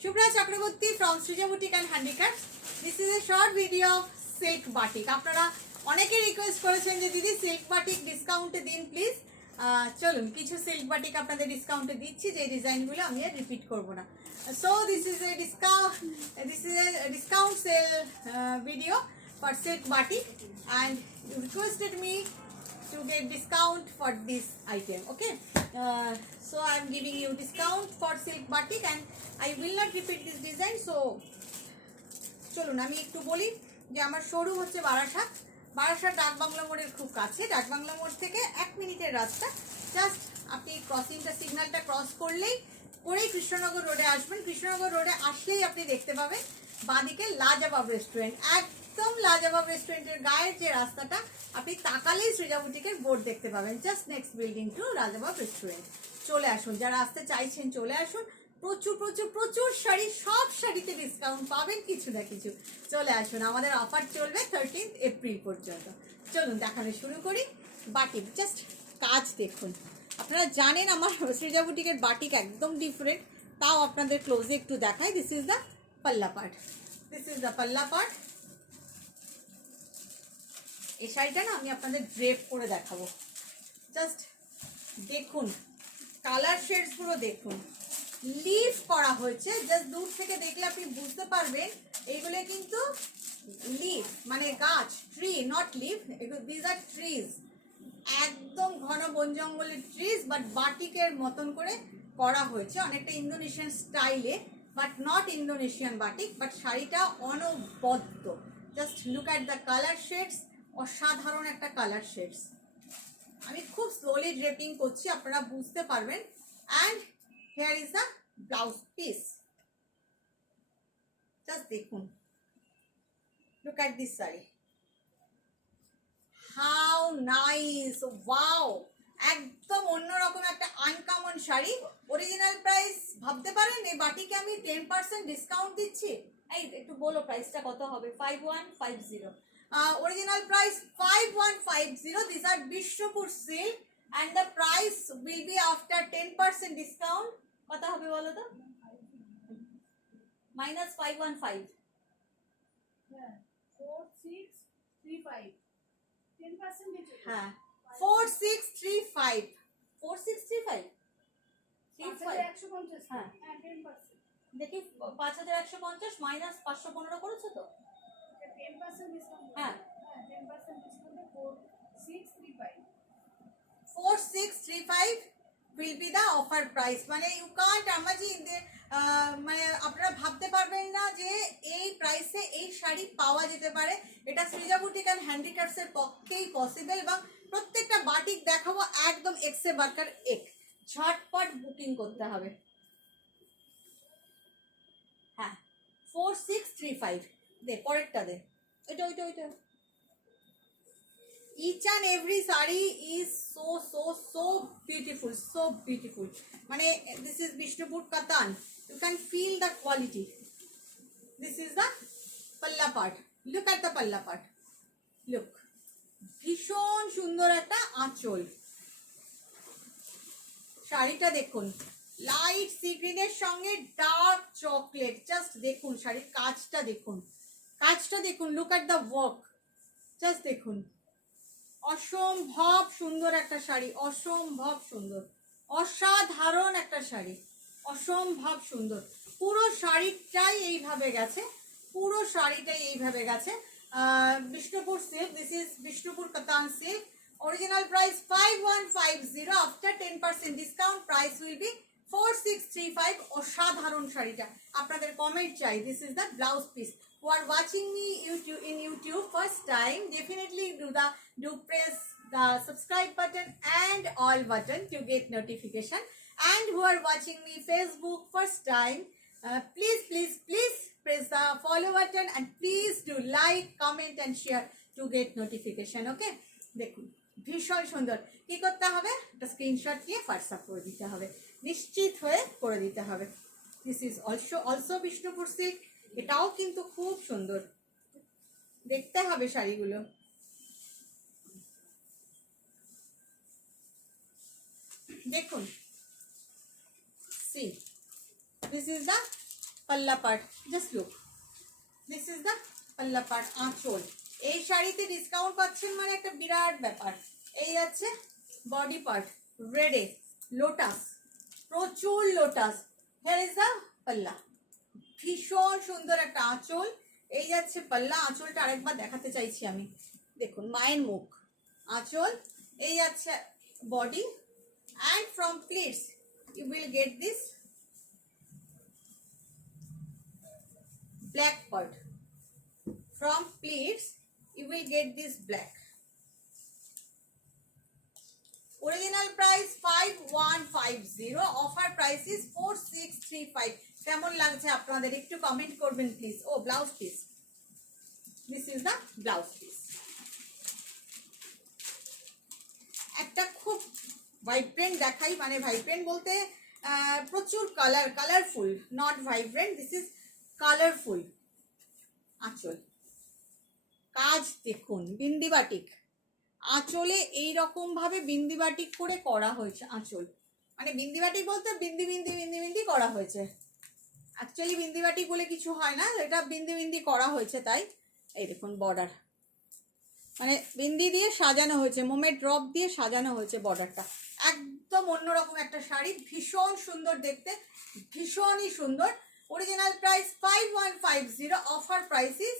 Shubhra Chakraborty from Srija Boutique and Handicrafts. This is a short video of silk batik. আপনারা অনেকে request করেছেন যে দিদি silk batik ডিসকাউন্টে দিন প্লিজ। চলুন কিছু সিল্ক বাটিক আপনাদের ডিসকাউন্টে দিচ্ছি, যে ডিজাইনগুলো আমি আর রিপিট করব না। So this is a discount sale video for silk batik, and you requested me to get discount for this item. Okay, so I am giving you discount for silk batik and I will not repeat this design. So চলুন আমি একটু বলি যে আমার showroom হচ্ছে বারাসাত ডাকবাংলা মোড়ের খুব কাছে। ডাকবাংলা মোড় থেকে 1 মিনিটের রাস্তা, জাস্ট আপনি ক্রসিংটা সিগন্যালটা ক্রস করেই কৃষ্ণনগর রোডে আসবেন। কৃষ্ণনগর রোডে আসলেই আপনি দেখতে পাবেন বাঁদিকে লাজবাব রেস্টুরেন্ট, একদম লাজবাব রেস্টুরেন্টের গায়ের যে রাস্তাটা আপনি তাকালেই সৃজা বুটিকের বোর্ড দেখতে পাবেন, just next building to Lajawab restaurant. চলে আসুন, যারা আসতে চাইছেন চলে আসুন। প্রচুর প্রচুর প্রচুর শাড়ি, সব শাড়িতে ডিসকাউন্ট পাবেন কিছু না কিছু। চলে আসুন, আমাদের অফার চলবে 13 এপ্রিল পর্যন্ত। চলুন দেখানো শুরু করি। বাটিক জাস্ট কাজ দেখুন। আপনারা জানেন আমার সৃজা বুটিকের বাটিক একদম ডিফারেন্ট, তাও আপনাদের ক্লোজে একটু দেখাই। This is the palla part, this is the palla part. এই শাড়িটা না আমি আপনাদের ড্রেপ করে দেখাবো, জাস্ট দেখুন কালার শেডস পুরো দেখুন। লিফ করা হয়েছে, জাস্ট দূর থেকে দেখলে আপনি বুঝতে পারবেন এইগুলো কিন্তু লিফ মানে গাছ, tree not leaf, this R trees, একদম ঘন বন জঙ্গলের ট্রিজ, বাট বাটিকের মতন করে করা হয়েছে, অনেকটা ইন্দোনেশিয়ান স্টাইলে, but not Indonesian batik, but শাড়িটা অনবদ্য। Just look at the colour shades, অসাধারণ একটা কালার শেডস। আমি খুব স্লোলি ড্রেপিং করছি, আপনারা বুঝতে পারবেন। And here is the blouse piece, just দেখুন, look at this saree, how nice, wow, একদম অন্যরকম একটা আনকমন শাড়ি। অরিজিনাল প্রাইস ভাবতে পারেন এই বাটিকে আমি 10% ডিসকাউন্ট দিচ্ছি। এই একটু বলো প্রাইসটা কত হবে? 5150। Original price 5150। This are Bishnupur silk and the price will be after 10% discount কত হবে বলো তো? -515। হ্যাঁ 4635 10% দিতে। হ্যাঁ 4635 4635 5150। হ্যাঁ হ্যাঁ 10%। দেখি 5150 মাইনাস 515 করেছো তো? 10% ডিসকাউন্ট। হ্যাঁ 10% ডিসকাউন্টে 4635। 4635 will be the offer price। মানে ইউ কান্ট ইমাজিন, মানে আপনারা ভাবতে পারবেন না যে এই প্রাইসে এই শাড়ি পাওয়া যেতে পারে। এটা সৃজা বুটিক অ্যান্ড হ্যান্ডিক্রাফটসের পক্ষেই পসিবল, এবং প্রত্যেকটা বাটিক দেখাবো একদম এক্সে বার্কার এক, ঝটপট বুকিং করতে হবে। হ্যাঁ 4635 দে, পরেরটা দে, ওইটা each and every saree is so beautiful, so beautiful। মানে this is Bishnupur Katan, you can feel the quality। This is the palla part, look at the palla part, look, ভীষণ সুন্দর একটা আঁচল। শাড়িটা দেখুন, লাইট সি গ্রিনের সঙ্গে dark chocolate, just দেখুন শাড়ির কাজটা দেখুন, look at the work, just দেখুন, অসম্ভব সুন্দর একটা শাড়ি, অসম্ভব সুন্দর, অসাধারণ একটা শাড়ি, অসম্ভব সুন্দর। পুরো শাড়িটাই এইভাবে গেছে, Bishnupur silk, this is Bishnupur Katan silk. Original price 5150, after 10% discount price will be 4635। অসাধারণ শাড়িটা, আপনাদের কমেন্ট চাই। This is the blouse piece. Who are watching me in YouTube first time, definitely do press the subscribe button and all button to get notification. And who are watching me Facebook first time, please press the follow button and please do like, comment and share to get notification. Okay, দেখুন ভীষণ সুন্দর। কি করতে হবে? একটা screenshot নিয়ে WhatsApp করে দিতে হবে, নিশ্চিত হয়ে করে দিতে হবে। This is also Bishnupur silk, এটাও কিন্তু খুব সুন্দর, দেখতে হবে শাড়িগুলো। দেখুন, C this is the palla part. Just look. This is the palla part. আঁচল। এই শাড়িতে ডিসকাউন্ট পাচ্ছেন মানে একটা বিরাট ব্যাপার। এই যাচ্ছে বডি পার্ট, রেডে লোটাস, প্রচুর লোটাস। হিয়ার ইজ দ্য পাল্লা। ভীষণ সুন্দর একটা আঁচল। এই যাচ্ছে পাল্লা। আঁচলটা আরেকবার দেখাতে চাইছি আমি। দেখুন মায়ের মুখ, আঁচল, এই যাচ্ছে body, and from pleats you will get this black part. From pleats you will get this black. Original price 5150, offer price is 4635. কেমন লাগছে আপনাদের একটু কমেন্ট করবেন প্লিজ। ও blouse piece, this is the blouse piece. একটা খুব vibrant দেখাই, মানে ভাইব্রেন্ট বলতে প্রচুর colourful, not vibrant, this is colourful. আঁচল, কাজ দেখুন, বিন্দি বাটিক আঁচলে এইরকম ভাবে বিন্দি বাটিক করে করা হয়েছে। আঁচল মানে বিন্দি বাটিক বলতে বিন্দি বিন্দি বিন্দি বিন্দি করা হয়েছে। অ্যাকচুয়ালি বিন্দি বাটিক বলে কিছু হয় না, এটা বিন্দি বিন্দি করা হয়েছে তাই। এই দেখুন বর্ডার, মানে বিন্দি দিয়ে সাজানো হয়েছে, মোমের ড্রপ দিয়ে সাজানো হয়েছে বর্ডারটা। একদম অন্যরকম একটা শাড়ি, ভীষণ সুন্দর দেখতে, ভীষণই সুন্দর। Original price 5150, offer price is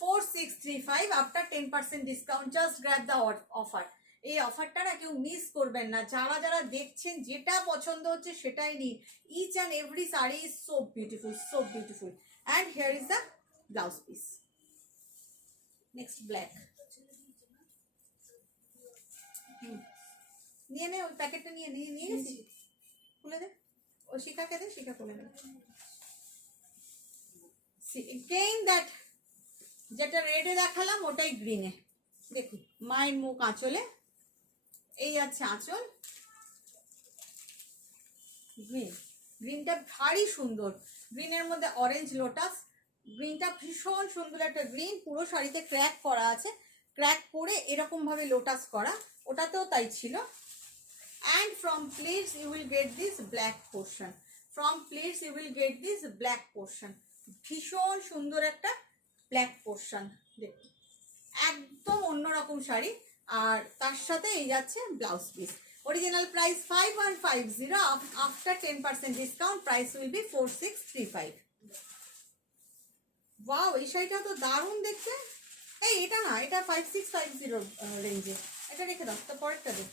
4635 after 10% discount. Just grab the offer. এই অফারটা না কেউ মিস করবেন না। যারা যারা দেখছেন যেটা পছন্দ হচ্ছে সেটাই নিন। Each and every sari is so beautiful, so beautiful. And here is the blouse piece. Next black. নিয়ে নে ওই প্যাকেটটা, নিয়ে গেছি, খুলে দে। ও শিখাকে দে, শিখা খুলে দে। এগেইন দ্যাট যেটা রেডে দেখালাম ওটাই গ্রিনে। দেখুন মায়ের মুখ আঁচলে, এই আছে আঁচল, গ্রিন। গ্রিনটা ভারী সুন্দর, গ্রিনের মধ্যে অরেঞ্জ লোটাস। গ্রিনটা ভীষণ সুন্দর একটা গ্রিন, পুরো শাড়িতে ক্র্যাক করা আছে, ক্র্যাক করে এরকম ভাবে লোটাস করা, ওটাতেও তাই ছিল। And from pleats you will get this black portion. From pleats you will get this black portion. ভীষণ সুন্দর একটা ব্ল্যাক পোর্শন। দেখুন একদম অন্যরকম শাড়ি, আর তার সাথে এই যাচ্ছে blouse piece. Original price 5150, after 10% discount price will be 4635। Wow, এই শাড়িটা তো দারুণ দেখতে। এই এটা না, এটা 5650 রেঞ্জে। এটা রেখে দাও, তো পরেরটা দে।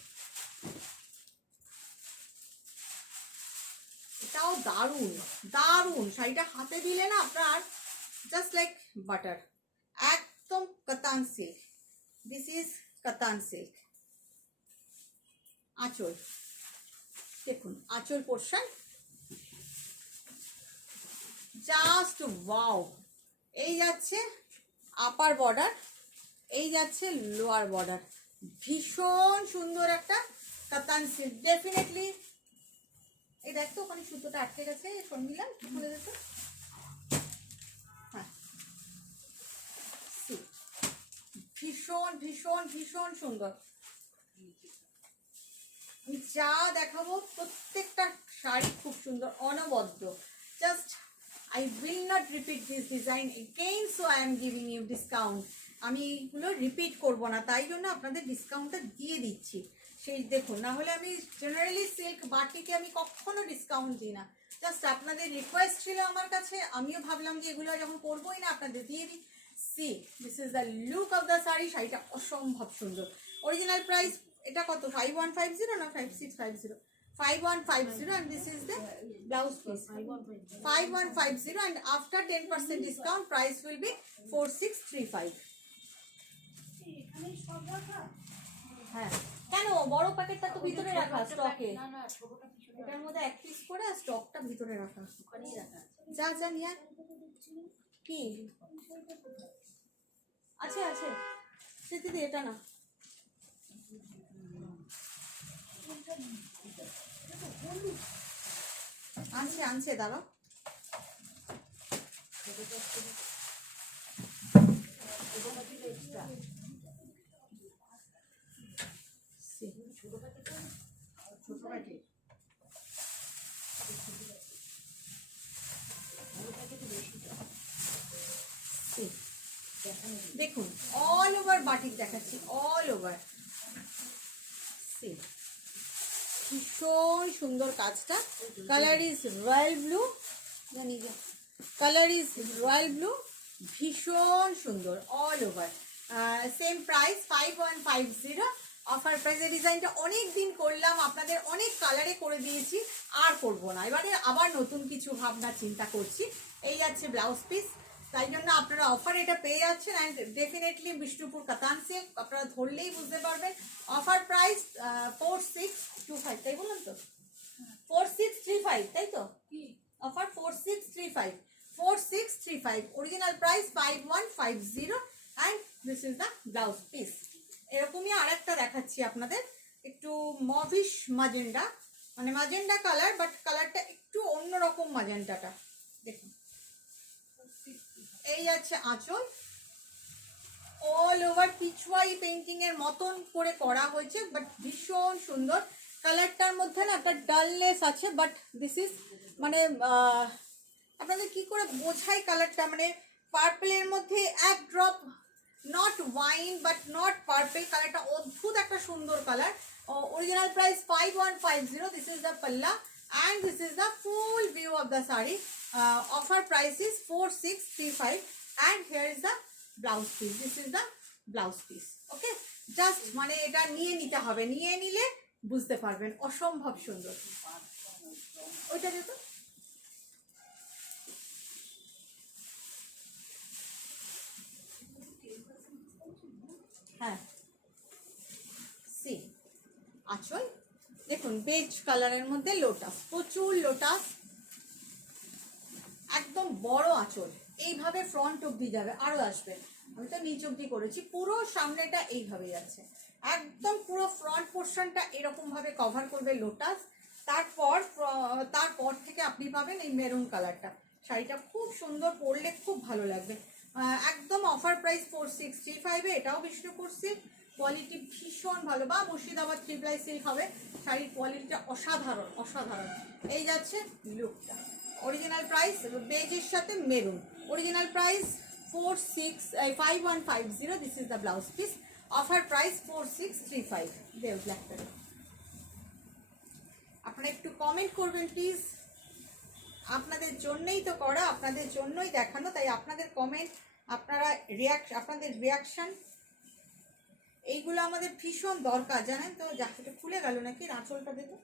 এটাও দারুণ দারুণ শাড়িটা, হাতে দিলে না আপনার জাস্ট লাইক বাটার। একদম কাতান সিল্ক, দিস ইজ কাতান সিল্ক। আঁচল দেখুন, আঁচল পোর্শন জাস্ট ওয়াও। এই যাচ্ছে আপার বর্ডার, এই যাচ্ছে লোয়ার বর্ডার। ভীষণ সুন্দর একটা কাতান সিল্ক। ডেফিনেটলি এই দেখ তো ওখানে সুতোটা আটকে গেছে, শর্মিলা খুলে দিত। হ্যাঁ, ভীষণ ভীষণ ভীষণ সুন্দর। আমি যা দেখাবো প্রত্যেকটা শাড়ি খুব সুন্দর, অনবদ্য। Just I will not repeat this design again, so I am giving you discount. আমি এগুলো রিপিট করব না, তাই জন্য আপনাদের ডিসকাউন্টটা দিয়ে দিচ্ছি। সেই দেখুন, না হলে আমি জেনারেলি সিল্ক বাটিকে আমি কখনো ডিসকাউন্ট দিই না। জাস্ট আপনাদের রিকোয়েস্ট ছিল আমার কাছে, আমিও ভাবলাম যে এগুলো যখন করবোই না আপনাদের দিয়ে দিই। C this is the look of the sari. শাড়িটা অসম্ভব সুন্দর। অরিজিনাল প্রাইস এটা কত? 5150 না 5650? 5150, and this is the blouse piece. 5150, and after 10% discount price will be 4635. হ্যাঁ, কেন বড় প্যাকেটটা তো ভিতরে রাখা স্টকে। এটার মধ্যে এক পিস করে স্টকটা ভিতরে রাখা, ওখানেই রাখা। যা যা নিয়ে কি আছে আছে দিদি, এটা না আনছে আনছে, দাঁড়াও। দেখুন অল ওভার বাটিক দেখাচ্ছি, অল ওভার। ভীষণ সুন্দর কাজটা। কালার ইজ রয়্যাল ব্লু, জানি যে কালার ইজ রয়্যাল ব্লু, ভীষণ সুন্দর all over. Same price 5150 offer price. এই ডিজাইনটা অনেক দিন করলাম, আপনাদের অনেক কালারে করে দিয়েছি, আর করব না, এবারে আবার নতুন কিছু ভাবনা চিন্তা করছি। এই যাচ্ছে ব্লাউজ পিস, তাই জন্য আপনারা অফার এটা পেয়ে যাচ্ছেন। And definitely Bishnupur Katan silk, আপনারা ধরলেই বুঝতে পারবেন। অফার প্রাইস 4625, তাই বললাম তো? 4635, তাই তো? কি offer 4635, 4635, original price 5150 and this is the blouse piece. এরকমই আর একটা দেখাচ্ছি আপনাদের, একটু মভিশ মাজেন্ডা, মানে মাজেন্ডা কালার, বাট কালারটা একটু অন্যরকম মাজেন্ডাটা। দেখুন এই যাচ্ছে আঁচল, অল ওভার পিচওয়াই পেন্টিং এর মতন করে করা হয়েছে, বাট ভীষণ সুন্দর। কালারটার মধ্যে না একটা ডালনেস আছে, বাট দিস ইজ মানে আপনাদের কি করে বোঝাই কালারটা, মানে পার্পলের মধ্যে এক drop, not wine but not purple, কালারটা অদ্ভুত একটা সুন্দর colour. Original price 5150, this is the পাল্লা and this is the full view of the saree. Offer price is 4635 and here is the blouse piece. This is the blouse piece. Okay, just মানে এটা নিয়ে নিতে হবে, নিয়ে নিলে বুঝতে পারবেন, অসম্ভব সুন্দর। ওইটা যেত হ্যাঁ, সি আঁচল দেখুন বেজ কালারের মধ্যে লোটাস, প্রচুর লোটাস, একদম বড় আঁচল, এইভাবে ফ্রন্ট অবধি যাবে, আরো আসবে। আমি তো নিচ অবধি করেছি, পুরো সামনেটা এইভাবে যাচ্ছে, একদম পুরো ফ্রন্ট পোর্শনটা এরকম ভাবে কভার করবে লোটাস। তারপর থেকে আপনি পাবেন এই মেরুন কালারটা। শাড়িটা খুব সুন্দর, পরলে খুব ভালো লাগবে। একদম অফার প্রাইস 4635, এটাও বিষ্ণুপুর সিল্ক, কোয়ালিটি ভীষণ ভালো, বা মুর্শিদাবাদ ট্রিপলাই সিল্ক হবে। শাড়ির কোয়ালিটিটা অসাধারণ অসাধারণ। এই যাচ্ছে লুকটা, অরিজিনাল প্রাইস বেজের সাথে maroon, original price 5150, this is the blouse piece. Offer price 4635। দেও ব্ল্যাক কালার। আপনারা একটু কমেন্ট করবেন প্লিজ, আপনাদের জন্যই তো করা, আপনাদের জন্যই দেখানো, তাই আপনাদের কমেন্ট, আপনাদের রিয়াকশন, এইগুলো আমাদের ভীষণ দরকার, জানেন তো। এটা খুলে গেল নাকি, আঁচলটা দেখো,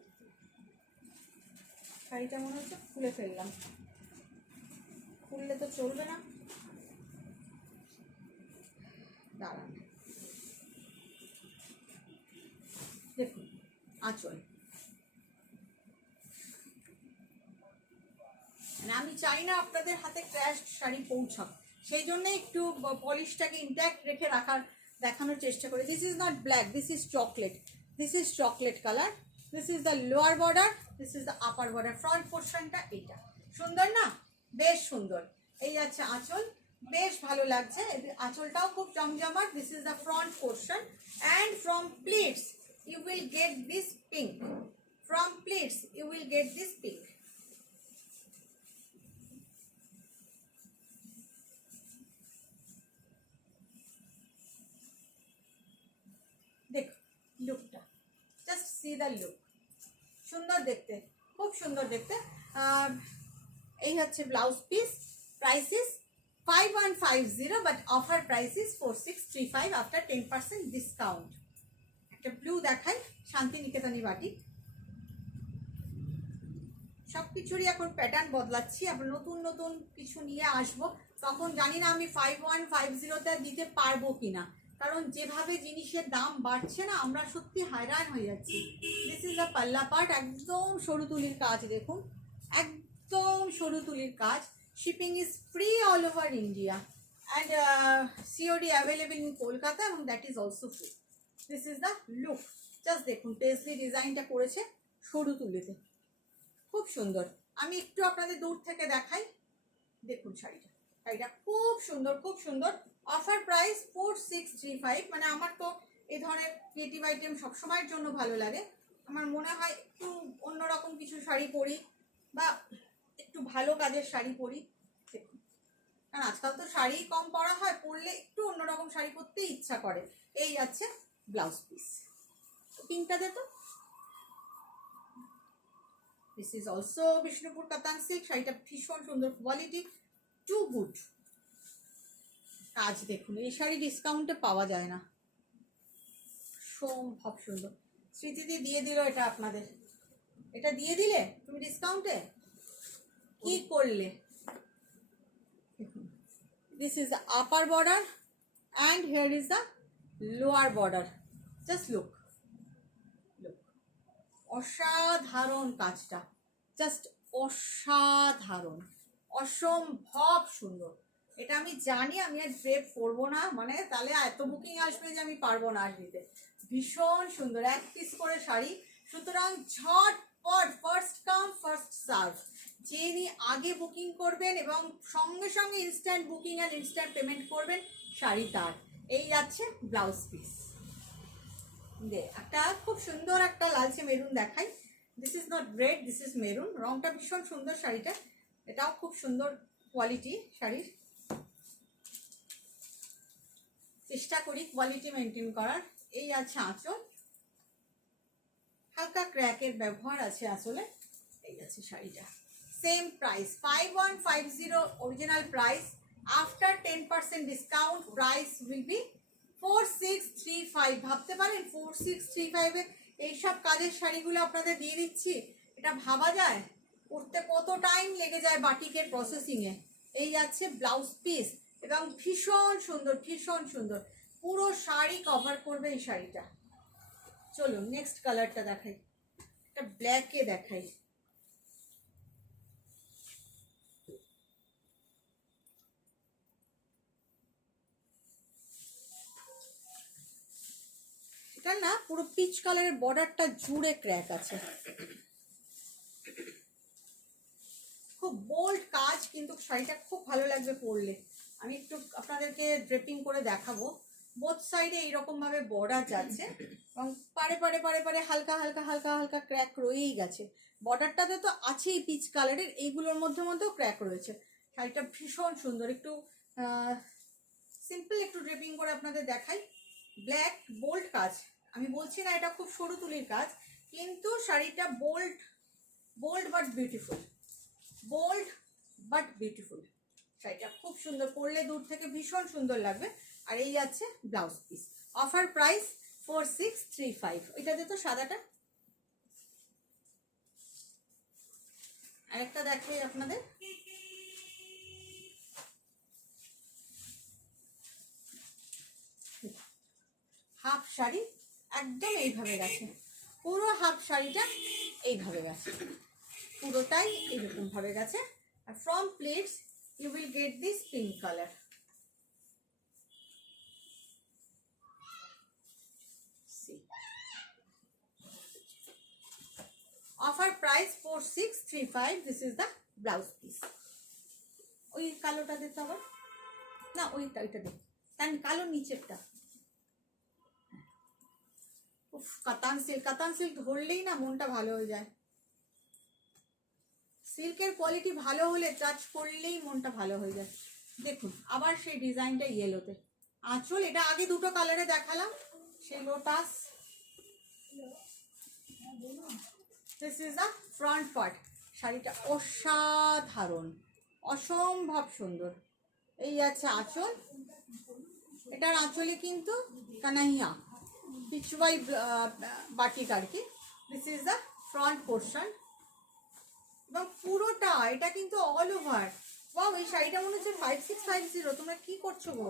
শাড়িটা মনে হচ্ছে খুলে ফেললাম, খুললে তো চলবে না, দাঁড়ান। দেখুন আঁচল, মানে আমি চাই না আপনাদের হাতে ক্র্যাশ শাড়ি পৌঁছাক, সেই জন্য একটু পলিশটাকে ইনট্যাক্ট রেখে দেখানোর চেষ্টা করি। This is not black, this is chocolate, this is chocolate colour, this is the lower border, this is the upper border. Front পোর্শনটা এইটা সুন্দর না, বেশ সুন্দর। এই যাচ্ছে আঁচল, বেশ ভালো লাগছে, আঁচলটাও খুব জমজমাট। This is the front portion and from pleats you will get this pink, from pleats you will get this pink. দেখো লুকটা, জাস্ট সি দ্য লুক, সুন্দর দেখতে, খুব সুন্দর দেখতে। এই হচ্ছে blouse piece, price is 5150, but offer price is 4635 after 10% discount. একটা ব্লু দেখাই, শান্তিনিকেতনী বাটি। সব কিছুরই এখন প্যাটার্ন বদলাচ্ছি, আবার নতুন নতুন কিছু নিয়ে আসবো, তখন জানি না আমি 5150তে দিতে পারবো কিনা, কারণ যেভাবে জিনিসের দাম বাড়ছে না, আমরা সত্যি হয়রান হয়ে যাচ্ছি। This is the palla part, একদম সরু তুলির কাজ, দেখুন একদম সরু তুলির কাজ। Shipping is free all over India and COD available in Kolkata, এবং that is also free. This is the look, just দেখুন পেজলি ডিজাইনটা করেছে সরু তুলিতে, খুব সুন্দর। আমি একটু আপনাদের দূর থেকে দেখাই, দেখুন শাড়িটা খুব সুন্দর, খুব সুন্দর। অফার প্রাইস 4635, মানে আমার তো এই ধরনের ক্রিয়েটিভ আইটেম সবসময়ের জন্য ভালো লাগে। আমার মনে হয় একটু অন্যরকম কিছু শাড়ি পরি, বা একটু ভালো কাজের শাড়ি পরি। দেখুন কারণ আজকাল তো শাড়ি কম পরা হয়, পরলে একটু অন্যরকম শাড়ি পরতে ইচ্ছা করে। এই যাচ্ছে ব্লাউজ পিস। পিঙ্কটা দে তো। This is also Bishnupur Katan silk. শাড়িটা ভীষণ সুন্দর, কোয়ালিটি টু গুড। কাজ দেখুন, এই শাড়ি ডিসকাউন্টে পাওয়া যায় না, সম্ভব সুন্দর। স্মৃতিদি দিয়ে দিল এটা আপনাদের, এটা দিয়ে দিলে তুমি ডিসকাউন্টে কি করলে। This is the upper border and here is the lower border. Just look, look, অসাধারণ কাজটা, জাস্ট অসাধারণ, অসম্ভব সুন্দর। এটা আমি জানি, আমি আর ড্রেপ করবো না, মানে তাহলে এত বুকিং আসবে যে আমি পারবো না আর দিতে। ভীষণ সুন্দর, এক পিস করে শাড়ি। সুতরাং ঝটপট, ফার্স্ট কাম ফার্স্ট সার্ভ, যিনি আগে বুকিং করবেন এবং সঙ্গে সঙ্গে ইনস্ট্যান্ট বুকিং আর ইনস্ট্যান্ট পেমেন্ট করবেন, শাড়ি তার। এই যাচ্ছে ব্লাউজ পিস। দে একটা খুব সুন্দর একটা লালচে মেরুন দেখাই। This is not red, this is maroon. রংটা ভীষণ সুন্দর শাড়িটা, এটাও খুব সুন্দর কোয়ালিটি শাড়ির। চেষ্টা করি কোয়ালিটি মেনটেন করার। এই আছে আঁচল, হালকা ক্র্যাকের ব্যবহার আছে আঁচলে। এই আছে শাড়িটা। Same price 5150 original price. After 10% discount price will be 4635। ভাবতে পারেন 4635 এ এইসব কাজের শাড়িগুলো আপনাদের দিয়ে দিচ্ছি, এটা ভাবা যায়? করতে কত টাইম লেগে যায় বাটিকের প্রসেসিংয়ে। এই যাচ্ছে ব্লাউজ পিস এবং ভীষণ সুন্দর, ভীষণ সুন্দর, পুরো শাড়ি কভার করবে এই শাড়িটা। চলুন নেক্সট কালারটা দেখাই, একটা ব্ল্যাকে দেখাই। এটা না পুরো পিচ কালারের বর্ডারটা জুড়ে ক্র্যাক আছে, খুব বোল্ড কাজ, কিন্তু শাড়িটা খুব ভালো লাগবে পরলে। আমি একটু আপনাদেরকে ড্রেপিং করে দেখাবো। বোথ সাইডে এইরকম ভাবে বর্ডার যাচ্ছে এবং পারে পারে পারে পারে হালকা হালকা হালকা হালকা ক্র্যাক রয়েই গেছে। বর্ডারটাতে তো আছেই পিচ কালারের, এইগুলোর মধ্যেও ক্র্যাক রয়েছে। শাড়িটা ভীষণ সুন্দর। একটু সিম্পল একটু ড্রেপিং করে আপনাদের দেখাই। ব্ল্যাক বোল্ড কাজ, আমি বলছি না এটা খুব সরু তুলির কাজ, কিন্তু শাড়িটা bold, bold but beautiful, bold but beautiful. শাড়িটা খুব সুন্দর, পরলে দূর থেকে ভীষণ সুন্দর লাগবে। আর এই যাচ্ছে ব্লাউজ পিস। Offer price 4635। ওইটাতে তো সাদাটা। আরেকটা দেখাই আপনাদের। হাফ শাড়ি একদম এইভাবে গেছে, পুরো হাফ শাড়িটা এইভাবে গেছে, পুরোটাই এইরকম ভাবে গেছে। Are from plates you will get this pink color. See, offer price 4635. This is the blouse piece. ওই কালোটা দিতে হবে না, ওইটা দে, কারণ কালো নিচেরটা। উফ, কাতান সিল্ক, কাতান সিল্ক ধরলেই না মনটা ভালো হয়ে যায়। সিল্কের কোয়ালিটি ভালো হলে টাচ করলেই মনটা ভালো হয়ে যায়। দেখুন আবার সেই ডিজাইনটা ইয়েলোতে। আঁচল এটা আগে দুটো কালারে দেখালাম, সেই lotus. This is the front part. শাড়িটা অসাধারণ, অসম্ভব সুন্দর। এই আছে আঁচল, এটার আঁচলে কিন্তু কানাইয়া পিচওয়াই বাটিক আর কি। This is the front portion এবং পুরোটা এটা কিন্তু অল ওভার। বাহ, এই শাড়িটা মনে হচ্ছে 5650। তোমরা কি করছো গো?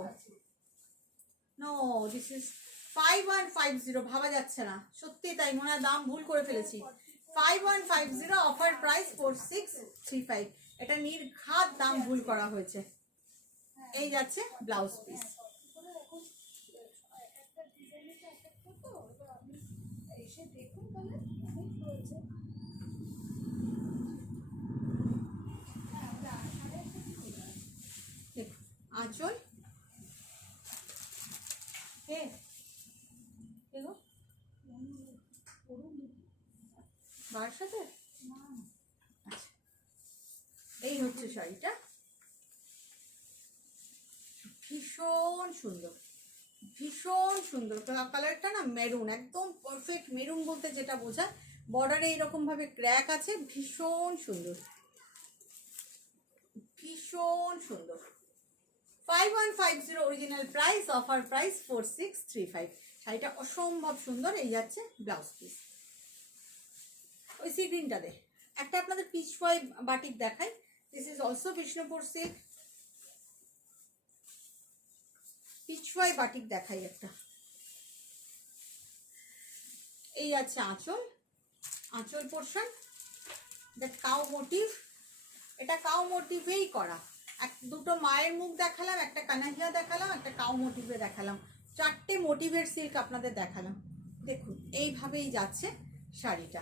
No, this is 5150। ভাবা যাচ্ছে না, সত্যি তাই মনে হয় দাম ভুল করে ফেলেছি। 5150, অফার প্রাইস 4635। এটা নির্ঘাত দাম ভুল করা হয়েছে। এই যাচ্ছে ব্লাউজ পিস। আঁচল বার সাথে এই হচ্ছে শাড়িটা। ভীষণ সুন্দর, ভীষণ সুন্দর। কালারটা না মেরুন, একদম পারফেক্ট মেরুন বলতে যেটা বোঝায়। বর্ডারে এইরকম ভাবে ক্র্যাক আছে, ভীষণ সুন্দর, ভীষণ সুন্দর। 5150 অরিজিনাল প্রাইস, অফার প্রাইস 4635। শাড়িটা অসম্ভব সুন্দর। এই যাচ্ছে ব্লাউজ পিস। ওই সি গ্রিনটা দে। একটা আপনাদের পিচওয়াই বাটিক দেখাই। This is also Bishnupur silk. Pichwai batik দেখাই একটা। এই আছে আঁচল, আঁচল পোর্শন। এটা কাউ মোটিভ, এটা কাউ মোটিভেই করা। দুটো মায়ের মুখ দেখালাম, একটা কানাহিয়া দেখালাম, একটা কাউ মোটিভে দেখালাম। 4টে মোটিভের সিল্ক আপনাদের দেখালাম। দেখুন এইভাবেই যাচ্ছে শাড়িটা,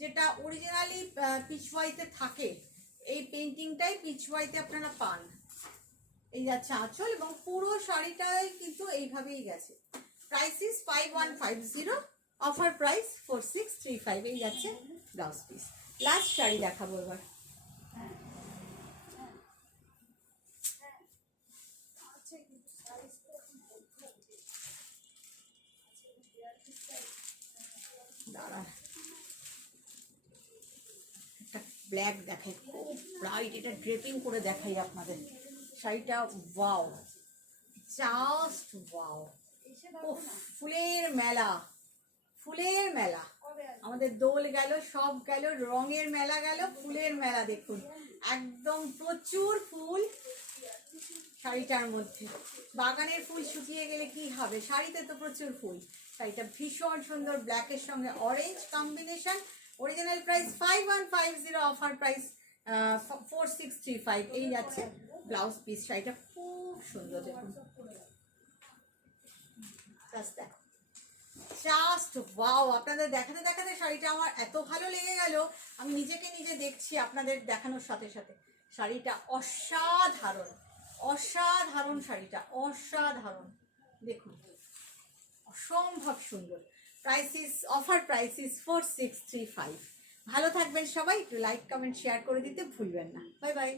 যেটা অরিজিনালি পিচওয়াইতে থাকে। এই পেন্টিংটাই পিচওয়াইতে আপনারা পান। এই যাচ্ছে আঁচল এবং পুরো শাড়িটাই কিন্তু এইভাবেই গেছে। Price is 5150, offer price 4635। এই যাচ্ছে ব্লাউজ পিস। লাস্ট শাড়ি দেখাবো এবার। দাঁড়া, একটা ব্ল্যাক দেখাই, খুব ব্রাইট। এটা ড্রেপিং করে দেখাই আপনাদের শাড়িটা। Wow, just wow. ফুলের মেলা, ফুলের মেলা। আমাদের দোল গেল, সব গেল, রঙের মেলা গেল, ফুলের মেলা। দেখুন একদম প্রচুর ফুল শাড়িটার মধ্যে। বাগানের ফুল শুকিয়ে গেলে কি হবে, শাড়িতে তো প্রচুর ফুল। শাড়িটা ভীষণ সুন্দর, ব্ল্যাকের সঙ্গে orange combination. Original price 5150, offer price 4635। এই যাচ্ছে ব্লাউজ পিস। শাড়িটা খুব সুন্দর। দেখুন দেখো, জাস্ট ওয়াও। আপনাদের দেখাতে দেখাতে শাড়িটা আমার এত ভালো লেগে গেল, আমি নিজেকে নিজে দেখছি আপনাদের দেখানোর সাথে সাথে। শাড়িটা অসাধারণ, অসাধারণ শাড়িটা, অসাধারণ। দেখুন অসম্ভব সুন্দর। Price is, offer price is 4635। ভালো থাকবেন সবাই। একটু লাইক কমেন্ট শেয়ার করে দিতে ভুলবেন না। Bye bye.